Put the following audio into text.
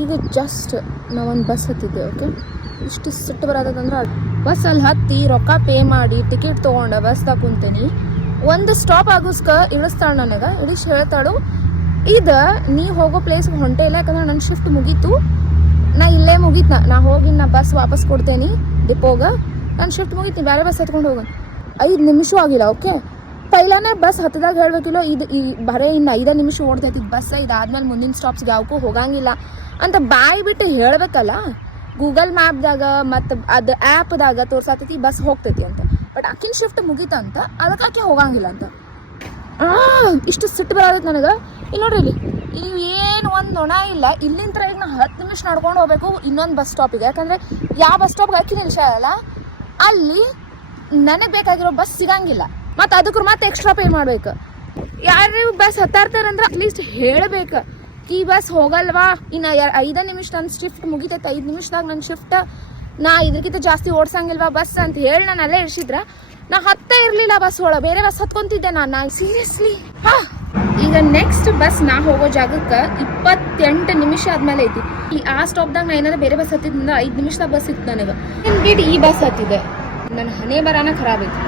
ಈಗ ಜಸ್ಟ್ ನಾವೊಂದು bus ಹತ್ತಿದ್ದೆ. Okay, ಇಷ್ಟು ಸಿಟ್ಟು ಬರೋದಂದ್ರೆ ಬಸ್ ಅಲ್ಲಿ ಹತ್ತಿ ರೊಕ್ಕ ಪೇ ಮಾಡಿ ಟಿಕೆಟ್ ತೊಗೊಂಡು ಬಸ್ದಾಗ ಕುಂತೀನಿ. ಒಂದು ಸ್ಟಾಪ್ ಆಗೋಸ್ಕ ಇಳಿಸ್ತಾಳೆ ನನಗೆ. ಇಳಿಸಿ ಹೇಳ್ತಾಳು, ಇದು ನೀ ಹೋಗೋ ಪ್ಲೇಸ್ಗೆ ಹೊಂಟೆ ಇಲ್ಲ, ಯಾಕಂದ್ರೆ ನನ್ನ ಶಿಫ್ಟ್ ಮುಗೀತು, ನಾ ಇಲ್ಲೇ ಮುಗೀತು, ನಾ ಹೋಗಿ ನಾ ಬಸ್ ವಾಪಸ್ ಕೊಡ್ತೇನೆ ಡಿಪೋಗ, ನಾನು ಶಿಫ್ಟ್ ಮುಗೀತೀನಿ, ಬೇರೆ ಬಸ್ ಹತ್ಕೊಂಡು ಹೋಗೋಣ. 5 ನಿಮಿಷ ಆಗಿಲ್ಲ. ಓಕೆ, ಪೈಲಾನೇ ಬಸ್ ಹತ್ತದಾಗ ಹೇಳ್ಬೇಕಿಲ್ಲ, ಇದು ಈ ಬರೀ ಇನ್ನು 5 ನಿಮಿಷ ಓಡ್ತೈತಿ ಬಸ್, ಇದಾದ್ಮೇಲೆ ಮುಂದಿನ ಸ್ಟಾಪ್ಸ್ಗೆ ಯಾವಕ್ಕೂ ಹೋಗಂಗಿಲ್ಲ ಅಂತ ಬಾಯಿ ಬಿಟ್ಟು ಹೇಳ್ಬೇಕಲ್ಲ. ಗೂಗಲ್ ಮ್ಯಾಪ್ದಾಗ ಮತ್ತು ಅದು ಆ್ಯಪ್ದಾಗ ತೋರ್ಸಾತೈತಿ ಬಸ್ ಹೋಗ್ತೈತಿ ಅಂತ, ಬಟ್ ಆಕಿನ ಶಿಫ್ಟ್ ಮುಗೀತಂತ, ಅದಕ್ಕೆ ಹೋಗಂಗಿಲ್ಲ ಅಂತ. ಇಷ್ಟು ಸಿಟ್ಟು ಬರೋದೈತೆ ನನಗೆ. ಇಲ್ಲಿ ನೋಡ್ರಿ, ಇಲ್ಲಿ ಏನು ಒಂದು ನೊಣ ಇಲ್ಲ. ಇಲ್ಲಿಂದ ಈಗ ನಾ 10 ನಿಮಿಷ ನಡ್ಕೊಂಡು ಹೋಗ್ಬೇಕು ಇನ್ನೊಂದು ಬಸ್ ಸ್ಟಾಪಿಗೆ, ಯಾಕಂದರೆ ಯಾವ ಬಸ್ ಸ್ಟಾಪ್ಗೆ ಹಾಕಿ ನಿಲ್ಸಲ್ಲ, ಅಲ್ಲಿ ನನಗೆ ಬೇಕಾಗಿರೋ ಬಸ್ ಸಿಗಂಗಿಲ್ಲ, ಮತ್ತು ಅದಕ್ಕೆ ಮತ್ತೆ ಎಕ್ಸ್ಟ್ರಾ ಪೇ ಮಾಡ್ಬೇಕು. ಯಾರು ಬಸ್ ಹತ್ತಾರ್ತಾರಂದ್ರೆ ಅಟ್ಲೀಸ್ಟ್ ಹೇಳಬೇಕು, ಈ ಬಸ್ ಹೋಗಲ್ವಾ, ಇನ್ನು 5 ನಿಮಿಷ ನನ್ನ ಶಿಫ್ಟ್ ಮುಗಿತೈತೆ, 5 ನಿಮಿಷದಾಗ ನನ್ನ ಶಿಫ್ಟ್, ನಾ ಇದಕ್ಕಿಂತ ಜಾಸ್ತಿ ಓಡ್ಸಂಗಿಲ್ವಾ ಬಸ್ ಅಂತ ಹೇಳಿ ನಾನು ಅಲ್ಲೇ ಇಳಿಸಿದ್ರೆ ನಾ ಹತ್ತೇ ಇರಲಿಲ್ಲ ಬಸ್ ಒಳಗೆ, ಬೇರೆ ಬಸ್ ಹತ್ಕೊಂತಿದ್ದೆ ನಾನು ಸೀರಿಯಸ್ಲಿ. ಈಗ ನೆಕ್ಸ್ಟ್ ಬಸ್ ನಾ ಹೋಗೋ ಜಾಗಕ್ಕೆ 28 ನಿಮಿಷ ಆದ್ಮೇಲೆ ಐತಿ. ಆ ಸ್ಟಾಪ್ದಾಗ ನಾ ಏನಾದ್ರು ಬೇರೆ ಬಸ್ ಹತ್ತಿದ್ದಿಂದ 5 ನಿಮಿಷದಾಗ ಬಸ್ ಇತ್ತು ನನಗೆ. ಬಿಟ್ಟು ಈ ಬಸ್ ಹತ್ತಿದೆ, ನನ್ನ ಹಣೆ ಬರಾನ ಖರಾಬ್ ಐತಿ.